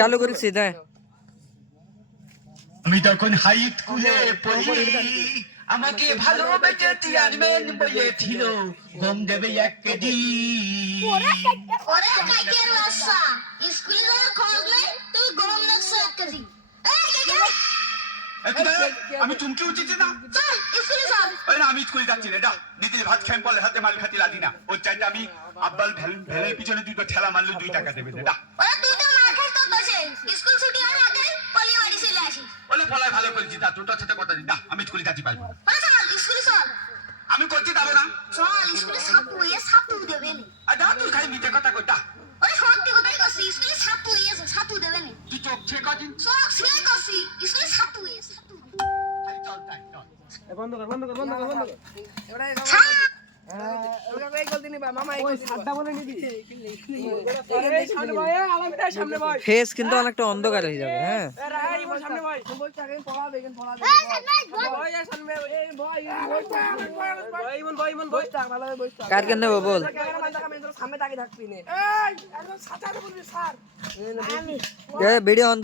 চালু করেছি দেখ। আমি তখন হাই স্কুলে পড়ি, আমাকে ভালোবেসে চেয়ারম্যান বলেছিল গম দেবে 1 কেজি। ওরে কাইকের বাচ্চা, স্কুলে যাওয়ার খরচ নাই, তুই গরম লাগছে 1 কেজি। আমি চুমকি উঠেছি না, চল স্কুলে চল। ওই না আমি স্কুলে যাচ্ছি না, এটা নিজের ভাত খাই বলে হাতে মাল খাতি লাগি না। ওর চাইতে আমি আব্বাল ভেলের পিছনে 2টা ঠেলা মারলে 2 টাকা দেবে এটা। ওরে তুই তো মার খাস তো বসে, স্কুল ছুটি হওয়ার আগে পলি বাড়ি চলে আসিস। বলে পলায় ভালো করেছি, তা তোর সাথে কথা দিই না, আমি স্কুলে যাচ্ছি পারবো না। ওরে চল স্কুলে চল। আমি করছি যাবো না। চল স্কুলে ছাতু দেবে নি। আর যা তুই খাই মিথ্যে কথা কইতা। ওরে সত্যি কথাই কইছি, স্কুলে ছাতু দেবে নি। তুই চোখ ছেড়ে কদিন চল স্কুলে কইছি, স্কুলে ছাতু। চল তাই চল। বন্ধ কর বন্ধ কর বন্ধ কর বন্ধ কর। ফেস কিন্তু অনেকটা অন্ধকার হয়ে যাবে। হ্যাঁ কার কেন দেবো বল। ভিডিও